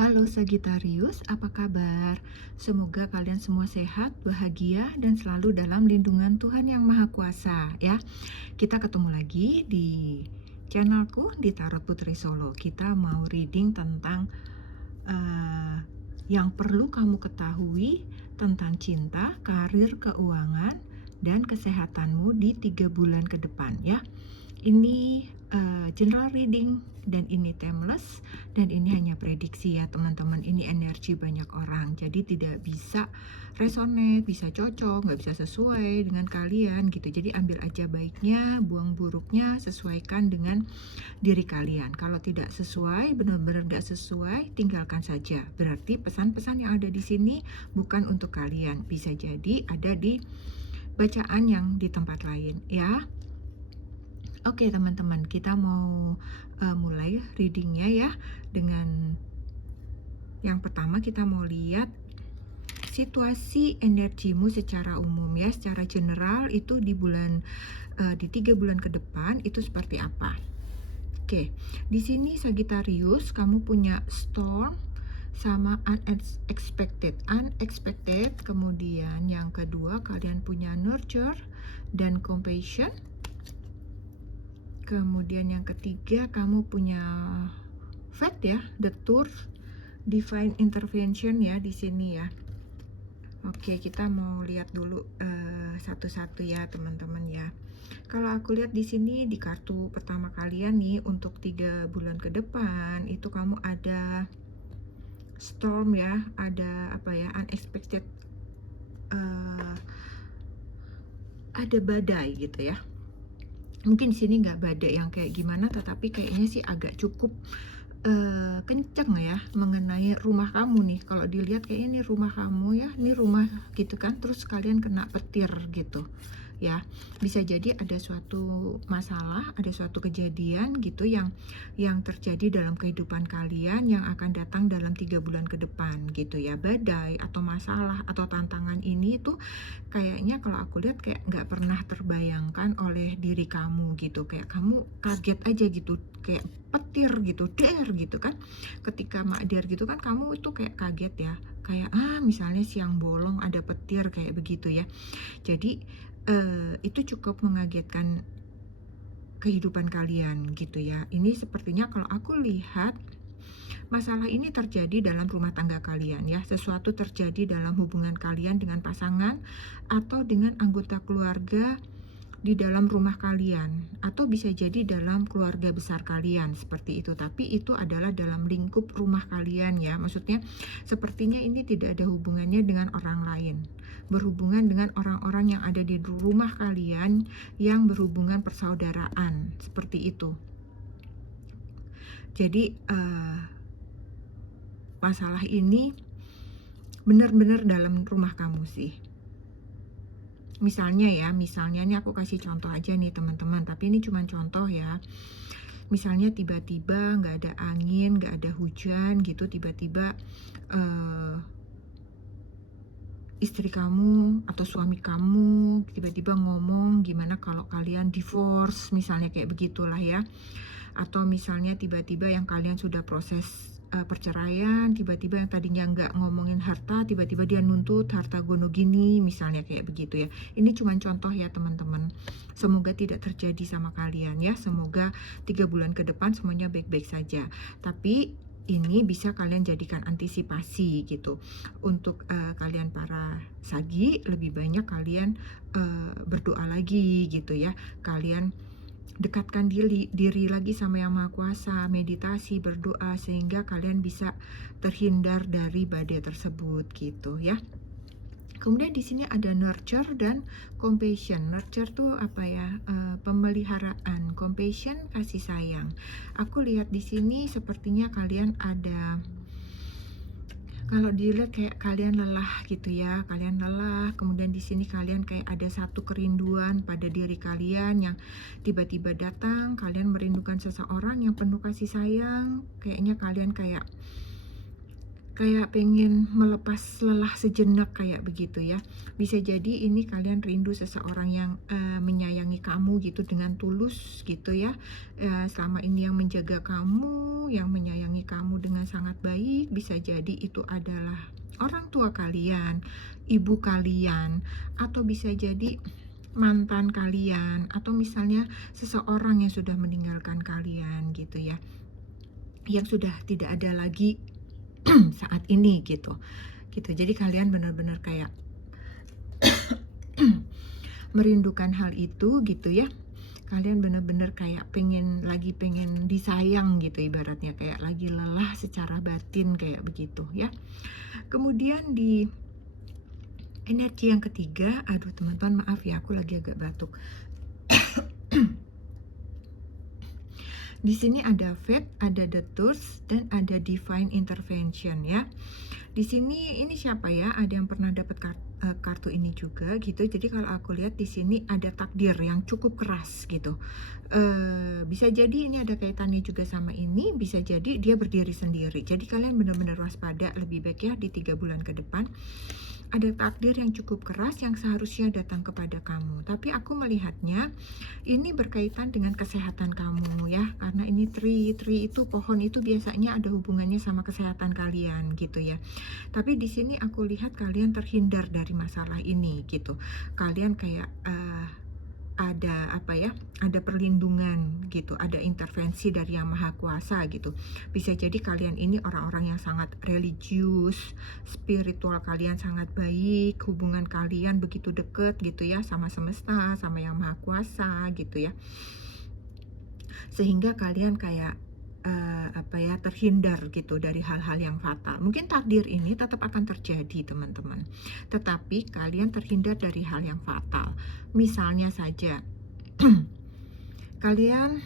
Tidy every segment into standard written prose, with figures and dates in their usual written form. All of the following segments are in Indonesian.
Halo Sagittarius, apa kabar? Semoga kalian semua sehat, bahagia, dan selalu dalam lindungan Tuhan Yang Maha Kuasa ya. Kita ketemu lagi di channelku di Tarot Putri Solo. Kita mau reading tentang eh, yang perlu kamu ketahui tentang cinta, karir, keuangan, dan kesehatanmu di 3 bulan ke depan ya. Ini general reading dan ini timeless dan ini hanya prediksi ya teman-teman. Ini energi banyak orang, jadi tidak bisa resonate, bisa cocok, nggak bisa sesuai dengan kalian gitu. Jadi ambil aja baiknya, buang buruknya, sesuaikan dengan diri kalian. Kalau tidak sesuai, benar-benar nggak sesuai, tinggalkan saja. Berarti pesan-pesan yang ada di sini bukan untuk kalian. Bisa jadi ada di bacaan yang di tempat lain ya. Oke teman-teman, kita mau mulai readingnya ya. Dengan yang pertama kita mau lihat situasi energimu secara umum ya, secara general itu di di 3 bulan ke depan itu seperti apa. Oke, di sini Sagittarius kamu punya storm sama unexpected. Kemudian yang kedua kalian punya nurture dan compassion. Kemudian yang ketiga kamu punya Fate ya, the Tour, divine intervention ya di sini ya. Oke, kita mau lihat dulu satu-satu ya teman-teman ya. Kalau aku lihat di sini di kartu pertama kalian nih untuk 3 bulan ke depan itu kamu ada storm ya, ada apa ya, unexpected, ada badai gitu ya. Mungkin di sini nggak badai yang kayak gimana, tetapi kayaknya sih agak cukup kenceng ya mengenai rumah kamu nih. Kalau dilihat kayaknya ini rumah kamu ya, ini rumah gitu kan, terus kalian kena petir gitu ya. Bisa jadi ada suatu masalah, ada suatu kejadian gitu yang terjadi dalam kehidupan kalian yang akan datang dalam 3 bulan ke depan gitu ya. Badai atau masalah atau tantangan ini tuh kayaknya kalau aku lihat kayak nggak pernah terbayangkan oleh diri kamu gitu. Kayak kamu kaget aja gitu, kayak petir gitu, der gitu kan. Ketika mak der gitu kan kamu itu kayak kaget ya, kayak misalnya siang bolong ada petir kayak begitu ya. Jadi itu cukup mengagetkan kehidupan kalian gitu ya. Ini sepertinya kalau aku lihat masalah ini terjadi dalam rumah tangga kalian ya. Sesuatu terjadi dalam hubungan kalian dengan pasangan atau dengan anggota keluarga di dalam rumah kalian, atau bisa jadi dalam keluarga besar kalian seperti itu. Tapi itu adalah dalam lingkup rumah kalian ya. Maksudnya sepertinya ini tidak ada hubungannya dengan orang lain, berhubungan dengan orang-orang yang ada di rumah kalian yang berhubungan persaudaraan seperti itu. Jadi masalah ini benar-benar dalam rumah kamu sih. Misalnya ya, misalnya ini aku kasih contoh aja nih teman-teman, tapi ini cuma contoh ya. Misalnya tiba-tiba nggak ada angin, nggak ada hujan gitu, tiba-tiba istri kamu atau suami kamu tiba-tiba ngomong gimana kalau kalian divorce, misalnya kayak begitulah ya. Atau misalnya tiba-tiba yang kalian sudah proses perceraian, tiba-tiba yang tadinya nggak ngomongin harta, tiba-tiba dia nuntut harta gono gini, misalnya kayak begitu ya. Ini cuma contoh ya teman-teman. Semoga tidak terjadi sama kalian ya. Semoga 3 bulan ke depan semuanya baik-baik saja. Tapi ini bisa kalian jadikan antisipasi gitu. Untuk kalian para Sagi, lebih banyak kalian berdoa lagi gitu ya. Kalian dekatkan diri lagi sama Yang Maha Kuasa, meditasi, berdoa, sehingga kalian bisa terhindar dari badai tersebut gitu ya. Kemudian di sini ada nurture dan compassion. Nurture tuh apa ya? Pemeliharaan. Compassion kasih sayang. Aku lihat di sini sepertinya kalian ada, kalau dilihat kayak kalian lelah gitu ya, kalian lelah. Kemudian di sini kalian kayak ada satu kerinduan pada diri kalian yang tiba-tiba datang. Kalian merindukan seseorang yang penuh kasih sayang. Kayaknya kalian kayak kayak pengen melepas lelah sejenak kayak begitu ya. Bisa jadi ini kalian rindu seseorang yang menyayangi kamu gitu dengan tulus gitu ya. Selama ini yang menjaga kamu, yang menyayangi kamu dengan sangat baik, bisa jadi itu adalah orang tua kalian, ibu kalian, atau bisa jadi mantan kalian, atau misalnya seseorang yang sudah meninggalkan kalian gitu ya, yang sudah tidak ada lagi saat ini gitu. Gitu. Jadi kalian benar-benar kayak merindukan hal itu gitu ya. Kalian benar-benar kayak pengen disayang gitu, ibaratnya kayak lagi lelah secara batin kayak begitu ya. Kemudian di energi yang ketiga, aduh teman-teman maaf ya, aku lagi agak batuk. Di sini ada fate, ada the truth, dan ada divine intervention ya. Di sini ini siapa ya? Ada yang pernah dapat kartu ini juga gitu. Jadi kalau aku lihat di sini ada takdir yang cukup keras gitu. Bisa jadi ini ada kaitannya juga sama ini, bisa jadi dia berdiri sendiri. Jadi kalian benar-benar waspada lebih baik ya di 3 bulan ke depan. Ada takdir yang cukup keras yang seharusnya datang kepada kamu. Tapi aku melihatnya ini berkaitan dengan kesehatan kamu ya, karena ini tree itu, pohon itu biasanya ada hubungannya sama kesehatan kalian gitu ya. Tapi di sini aku lihat kalian terhindar dari masalah ini gitu. Kalian kayak ada apa ya, ada perlindungan gitu, ada intervensi dari Yang Maha Kuasa gitu. Bisa jadi kalian ini orang-orang yang sangat religius, spiritual kalian sangat baik, hubungan kalian begitu deket gitu ya sama semesta, sama Yang Maha Kuasa gitu ya. Sehingga kalian kayak apa ya, terhindar gitu dari hal-hal yang fatal. Mungkin takdir ini tetap akan terjadi teman-teman, tetapi kalian terhindar dari hal yang fatal. Misalnya saja kalian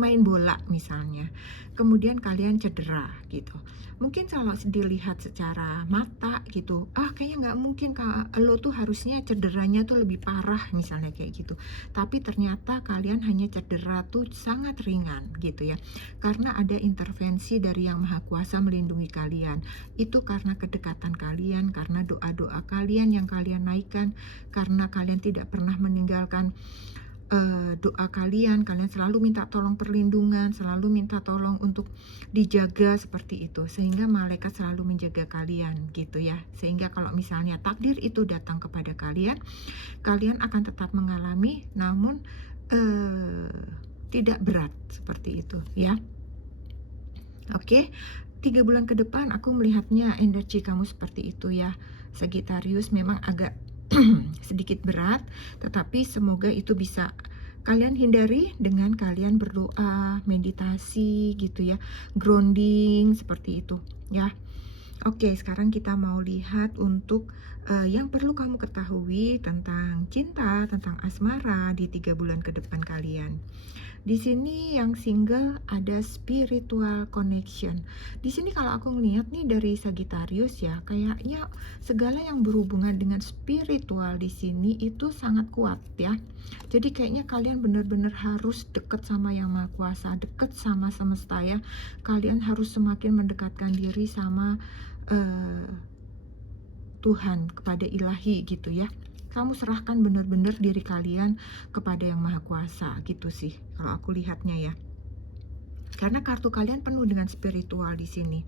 main bola misalnya, kemudian kalian cedera gitu. Mungkin kalau dilihat secara mata gitu, kayaknya nggak mungkin, lo tuh harusnya cederanya tuh lebih parah misalnya kayak gitu. Tapi ternyata kalian hanya cedera tuh sangat ringan gitu ya. Karena ada intervensi dari Yang Maha Kuasa melindungi kalian. Itu karena kedekatan kalian, karena doa-doa kalian yang kalian naikkan, karena kalian tidak pernah meninggalkan doa kalian selalu minta tolong perlindungan, selalu minta tolong untuk dijaga seperti itu, sehingga malaikat selalu menjaga kalian gitu ya. Sehingga kalau misalnya takdir itu datang kepada kalian, kalian akan tetap mengalami, namun tidak berat seperti itu ya. Oke, 3 bulan ke depan aku melihatnya energi kamu seperti itu ya. Sagittarius memang agak sedikit berat, tetapi semoga itu bisa kalian hindari dengan kalian berdoa, meditasi gitu ya, grounding seperti itu ya. Oke, sekarang kita mau lihat untuk yang perlu kamu ketahui tentang cinta, tentang asmara di 3 bulan ke depan kalian. Di sini yang single ada spiritual connection. Di sini kalau aku ngelihat nih dari Sagittarius ya, kayaknya segala yang berhubungan dengan spiritual di sini itu sangat kuat ya. Jadi kayaknya kalian benar-benar harus dekat sama Yang Maha Kuasa, dekat sama semesta ya. Kalian harus semakin mendekatkan diri sama Tuhan, kepada ilahi gitu ya. Kamu serahkan benar-benar diri kalian kepada Yang Maha Kuasa gitu sih kalau aku lihatnya ya. Karena kartu kalian penuh dengan spiritual di sini.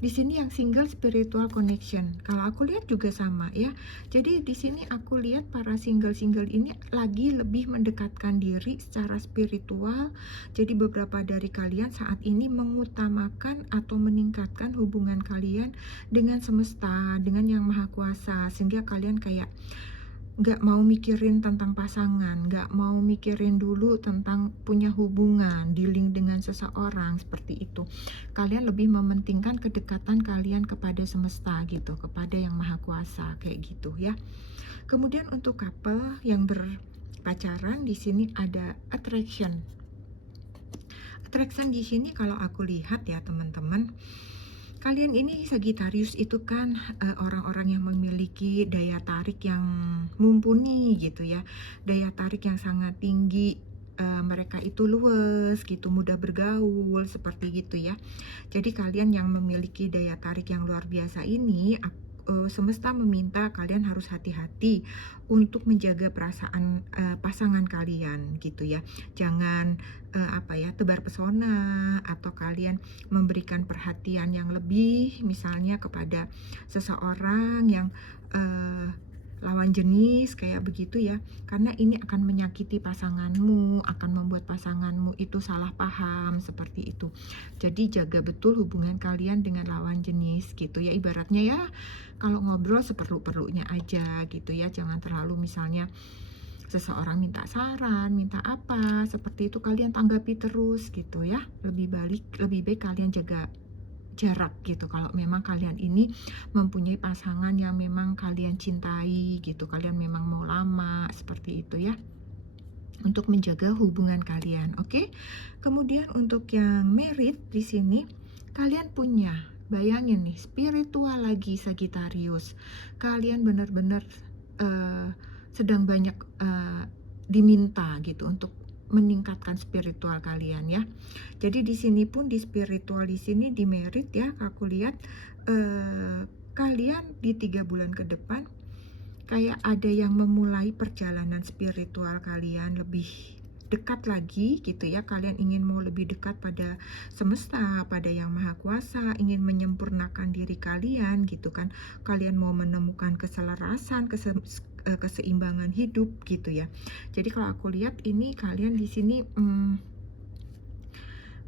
Di sini yang single spiritual connection. Kalau aku lihat juga sama ya. Jadi di sini aku lihat para single-single ini lagi lebih mendekatkan diri secara spiritual. Jadi beberapa dari kalian saat ini mengutamakan atau meningkatkan hubungan kalian dengan semesta, dengan Yang Maha Kuasa, sehingga kalian kayak nggak mau mikirin tentang pasangan, nggak mau mikirin dulu tentang punya hubungan, dealing dengan seseorang seperti itu. Kalian lebih mementingkan kedekatan kalian kepada semesta gitu, kepada Yang Maha Kuasa kayak gitu ya. Kemudian untuk couple yang berpacaran di sini ada attraction. Attraction di sini kalau aku lihat ya teman-teman, kalian ini Sagittarius itu kan orang-orang yang memiliki daya tarik yang mumpuni gitu ya, daya tarik yang sangat tinggi, mereka itu luwes gitu, mudah bergaul, seperti gitu ya. Jadi kalian yang memiliki daya tarik yang luar biasa ini, semesta meminta kalian harus hati-hati untuk menjaga perasaan pasangan kalian gitu ya. Jangan tebar pesona, atau kalian memberikan perhatian yang lebih misalnya kepada seseorang yang lawan jenis kayak begitu ya, karena ini akan menyakiti pasanganmu, akan membuat pasanganmu itu salah paham seperti itu. Jadi jaga betul hubungan kalian dengan lawan jenis gitu ya, ibaratnya ya kalau ngobrol seperlu-perlunya aja gitu ya, jangan terlalu misalnya seseorang minta saran, minta apa, seperti itu kalian tanggapi terus gitu ya. Lebih baik kalian jaga jarak gitu kalau memang kalian ini mempunyai pasangan yang memang kalian cintai gitu, kalian memang mau lama, seperti itu ya, untuk menjaga hubungan kalian. Oke. Kemudian untuk yang merit di sini, kalian punya, bayangin nih, spiritual lagi Sagittarius. Kalian benar-benar sedang banyak diminta gitu untuk meningkatkan spiritual kalian ya. Jadi di sini pun di spiritual di sini di merit ya, aku lihat kalian di 3 bulan ke depan kayak ada yang memulai perjalanan spiritual kalian lebih dekat lagi gitu ya. Kalian ingin mau lebih dekat pada semesta, pada yang maha kuasa, ingin menyempurnakan diri kalian gitu kan. Kalian mau menemukan keselarasan, keseimbangan hidup gitu ya. Jadi kalau aku lihat ini kalian di sini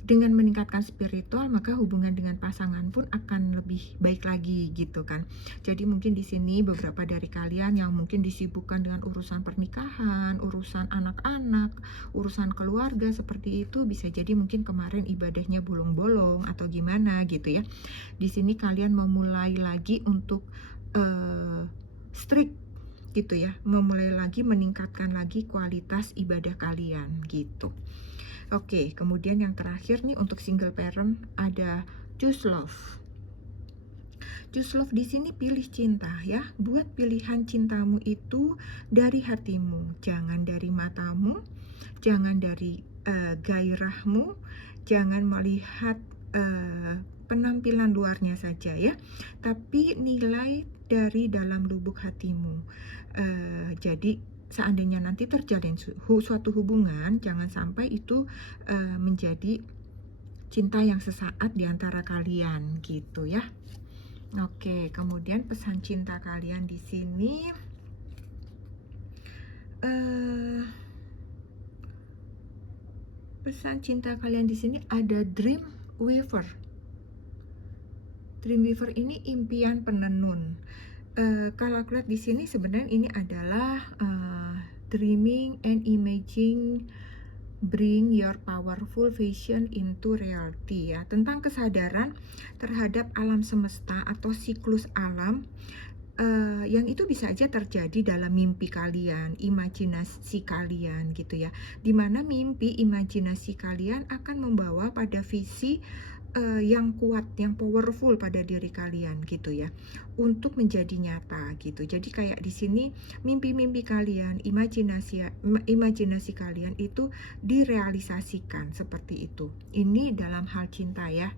dengan meningkatkan spiritual, maka hubungan dengan pasangan pun akan lebih baik lagi gitu kan. Jadi mungkin di sini beberapa dari kalian yang mungkin disibukkan dengan urusan pernikahan, urusan anak-anak, urusan keluarga seperti itu, bisa jadi mungkin kemarin ibadahnya bolong-bolong atau gimana gitu ya. Di sini kalian memulai lagi untuk strict gitu ya, memulai lagi meningkatkan lagi kualitas ibadah kalian gitu. Oke, kemudian yang terakhir nih untuk single parent ada choose love. Choose love di sini pilih cinta ya. Buat pilihan cintamu itu dari hatimu, jangan dari matamu, jangan dari gairahmu, jangan melihat penampilan luarnya saja ya, tapi nilai dari dalam lubuk hatimu. Jadi seandainya nanti terjalin suatu hubungan, jangan sampai itu menjadi cinta yang sesaat di antara kalian gitu ya. Oke, kemudian pesan cinta kalian di sini pesan cinta kalian di sini ada dream weaver. Dream weaver ini impian penenun. Kalau aku lihat di sini sebenarnya ini adalah dreaming and imagining bring your powerful vision into reality ya, tentang kesadaran terhadap alam semesta atau siklus alam yang itu bisa aja terjadi dalam mimpi kalian, imajinasi kalian gitu ya, dimana mimpi imajinasi kalian akan membawa pada visi yang kuat, yang powerful pada diri kalian gitu ya, untuk menjadi nyata gitu. Jadi kayak di sini mimpi-mimpi kalian, imajinasi kalian itu direalisasikan seperti itu. Ini dalam hal cinta ya.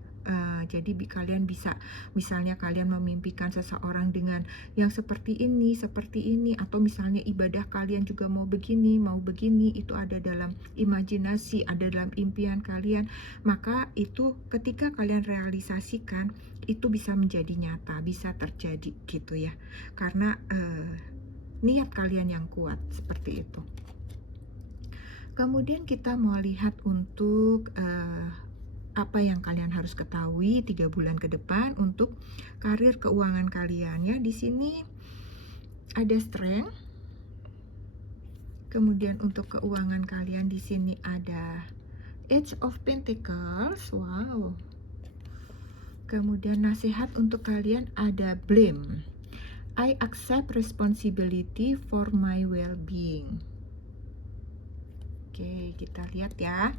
Jadi kalian bisa, misalnya kalian memimpikan seseorang dengan yang seperti ini, atau misalnya ibadah kalian juga mau begini, itu ada dalam imajinasi, ada dalam impian kalian, maka itu ketika kalian realisasikan itu bisa menjadi nyata, bisa terjadi gitu ya, karena niat kalian yang kuat seperti itu. Kemudian kita mau lihat untuk apa yang kalian harus ketahui 3 bulan ke depan untuk karir keuangan kalian ya. Di sini ada strength. Kemudian untuk keuangan kalian di sini ada Age of Pentacles. Wow. Kemudian nasihat untuk kalian ada blame. I accept responsibility for my well-being. Oke, kita lihat ya.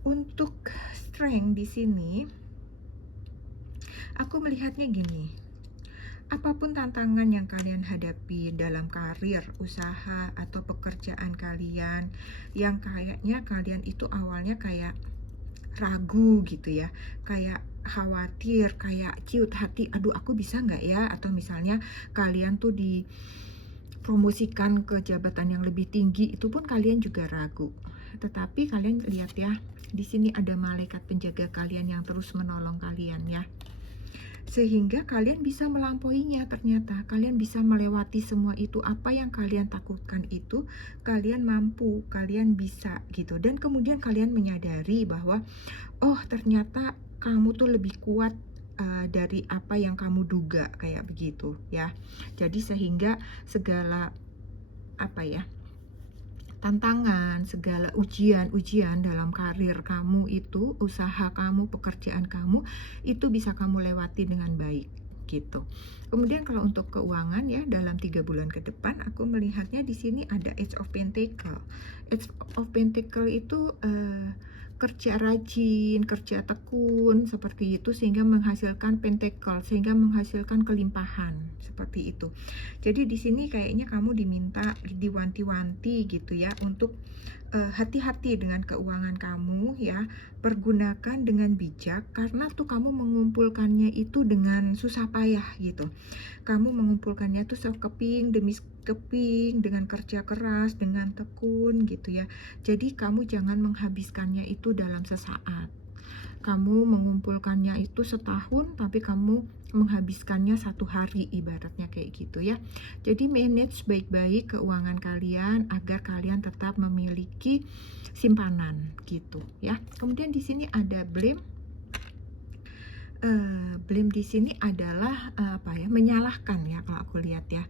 Untuk strength di sini, aku melihatnya gini. Apapun tantangan yang kalian hadapi dalam karir, usaha, atau pekerjaan kalian, yang kayaknya kalian itu awalnya kayak ragu gitu ya, kayak khawatir, kayak ciut hati, aduh aku bisa nggak ya? Atau misalnya kalian tuh dipromosikan ke jabatan yang lebih tinggi, itu pun kalian juga ragu. Tetapi kalian lihat ya, di sini ada malaikat penjaga kalian yang terus menolong kalian ya. Sehingga kalian bisa melampauinya, ternyata kalian bisa melewati semua itu. Apa yang kalian takutkan itu kalian mampu, kalian bisa gitu. Dan kemudian kalian menyadari bahwa oh ternyata kamu tuh lebih kuat dari apa yang kamu duga, kayak begitu ya. Jadi sehingga segala apa ya, tantangan, segala ujian-ujian dalam karir kamu itu, usaha kamu, pekerjaan kamu, itu bisa kamu lewati dengan baik gitu. Kemudian kalau untuk keuangan ya, dalam 3 bulan ke depan aku melihatnya di sini ada Age of Pentacle. Age of Pentacle itu kerja rajin, kerja tekun seperti itu sehingga menghasilkan pentacle, sehingga menghasilkan kelimpahan seperti itu. Jadi di sini kayaknya kamu diminta, diwanti-wanti gitu ya untuk hati-hati dengan keuangan kamu ya, pergunakan dengan bijak karena tuh kamu mengumpulkannya itu dengan susah payah gitu. Kamu mengumpulkannya tuh sekeping demi sekeping dengan kerja keras, dengan tekun gitu ya. Jadi kamu jangan menghabiskannya itu dalam sesaat. Kamu mengumpulkannya itu setahun, tapi kamu menghabiskannya 1 hari, ibaratnya kayak gitu ya. Jadi manage baik-baik keuangan kalian agar kalian tetap memiliki simpanan gitu ya. Kemudian di sini ada blame. Blame di sini adalah apa ya, menyalahkan ya kalau aku lihat ya,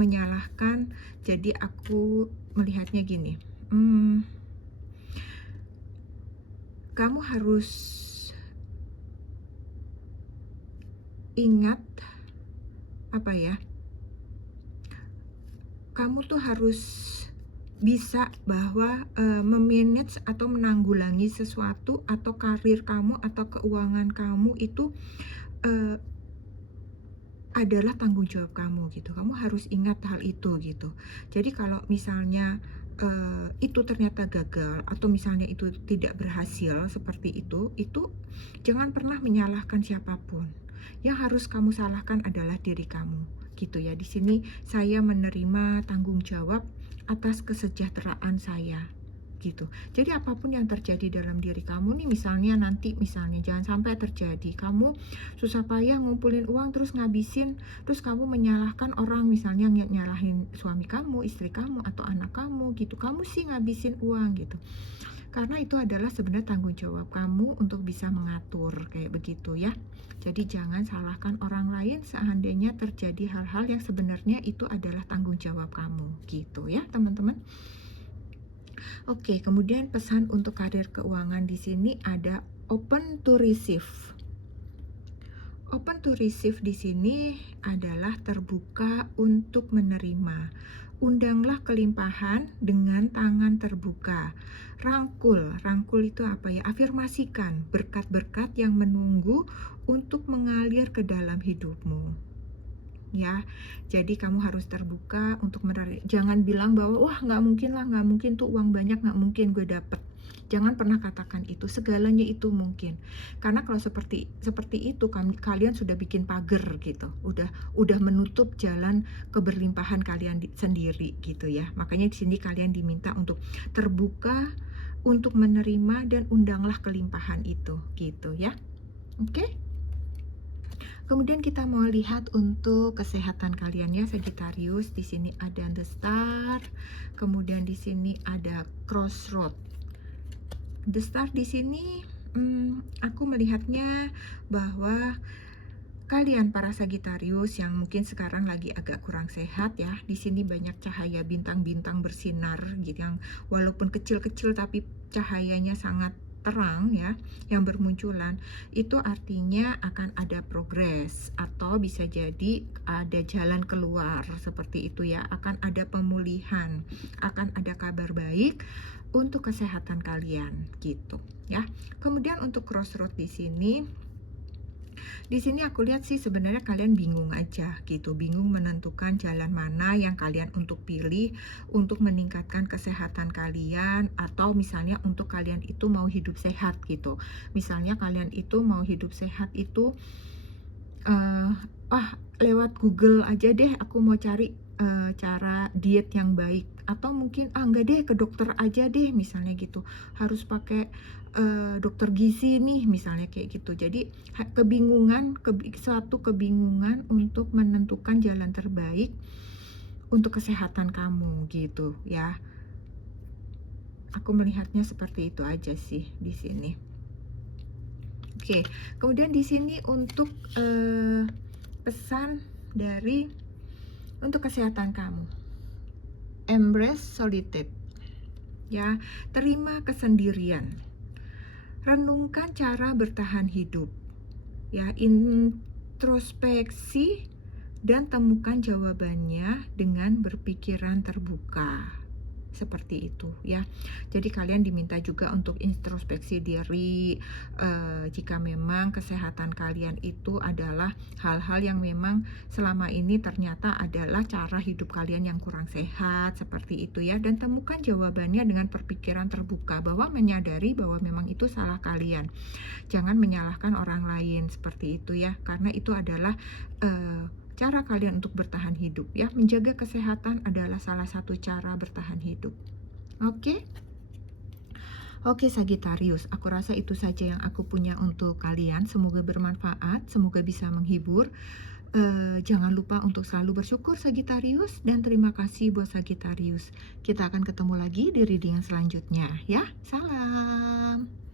menyalahkan. Jadi aku melihatnya gini, kamu harus ingat apa ya, kamu tuh harus bisa bahwa memanage atau menanggulangi sesuatu atau karir kamu atau keuangan kamu itu adalah tanggung jawab kamu gitu. Kamu harus ingat hal itu gitu. Jadi kalau misalnya itu ternyata gagal atau misalnya itu tidak berhasil seperti itu jangan pernah menyalahkan siapapun. Yang harus kamu salahkan adalah diri kamu gitu ya. Di sini saya menerima tanggung jawab atas kesejahteraan saya gitu. Jadi apapun yang terjadi dalam diri kamu nih, misalnya jangan sampai terjadi kamu susah payah ngumpulin uang terus ngabisin, terus kamu menyalahkan orang, misalnya nyalahin suami kamu, istri kamu, atau anak kamu gitu, kamu sih ngabisin uang gitu. Karena itu adalah sebenarnya tanggung jawab kamu untuk bisa mengatur kayak begitu ya. Jadi jangan salahkan orang lain seandainya terjadi hal-hal yang sebenarnya itu adalah tanggung jawab kamu gitu ya teman-teman. Oke, kemudian pesan untuk karir keuangan di sini ada open to receive. Open to receive di sini adalah terbuka untuk menerima. Undanglah kelimpahan dengan tangan terbuka. Rangkul itu apa ya? Afirmasikan berkat-berkat yang menunggu untuk mengalir ke dalam hidupmu. Ya, jadi kamu harus terbuka untuk menarik. Jangan bilang bahwa wah nggak mungkin lah, nggak mungkin tuh uang banyak, nggak mungkin gue dapet. Jangan pernah katakan itu, segalanya itu mungkin. Karena kalau seperti itu kalian sudah bikin pagar gitu, udah menutup jalan keberlimpahan kalian sendiri gitu ya. Makanya di sini kalian diminta untuk terbuka untuk menerima dan undanglah kelimpahan itu gitu ya. Oke? Kemudian kita mau lihat untuk kesehatan kalian ya Sagittarius. Di sini ada the star, kemudian di sini ada crossroad. The star di sini aku melihatnya bahwa kalian para Sagittarius yang mungkin sekarang lagi agak kurang sehat ya. Di sini banyak cahaya bintang-bintang bersinar gitu, yang walaupun kecil-kecil tapi cahayanya sangat terang ya, yang bermunculan. Itu artinya akan ada progres atau bisa jadi ada jalan keluar seperti itu ya. Akan ada pemulihan, akan ada kabar baik untuk kesehatan kalian gitu ya. Kemudian untuk crossroad di sini Di sini aku lihat sih sebenarnya kalian bingung aja gitu, bingung menentukan jalan mana yang kalian untuk pilih untuk meningkatkan kesehatan kalian, atau misalnya untuk kalian itu mau hidup sehat gitu. Misalnya kalian itu mau hidup sehat itu Eee, ah, lewat Google aja deh aku mau cari, cara diet yang baik, atau mungkin, enggak deh ke dokter aja deh misalnya gitu, harus pakai, dokter gizi nih misalnya kayak gitu. Jadi kebingungan, suatu kebingungan untuk menentukan jalan terbaik untuk kesehatan kamu gitu ya. Aku melihatnya seperti itu aja sih di sini. Oke, kemudian di sini untuk, pesan dari untuk kesehatan kamu, embrace solitude, ya, terima kesendirian, renungkan cara bertahan hidup, ya, introspeksi dan temukan jawabannya dengan berpikiran terbuka. Seperti itu ya. Jadi kalian diminta juga untuk introspeksi diri, jika memang kesehatan kalian itu adalah hal-hal yang memang selama ini ternyata adalah cara hidup kalian yang kurang sehat, seperti itu ya. Dan temukan jawabannya dengan berpikiran terbuka, bahwa menyadari bahwa memang itu salah kalian. Jangan menyalahkan orang lain, seperti itu ya, karena itu adalah cara kalian untuk bertahan hidup ya. Menjaga kesehatan adalah salah satu cara bertahan hidup. Oke? Oke Sagittarius, aku rasa itu saja yang aku punya untuk kalian. Semoga bermanfaat, semoga bisa menghibur. Jangan lupa untuk selalu bersyukur Sagittarius, dan terima kasih buat Sagittarius. Kita akan ketemu lagi di reading selanjutnya ya. Salam.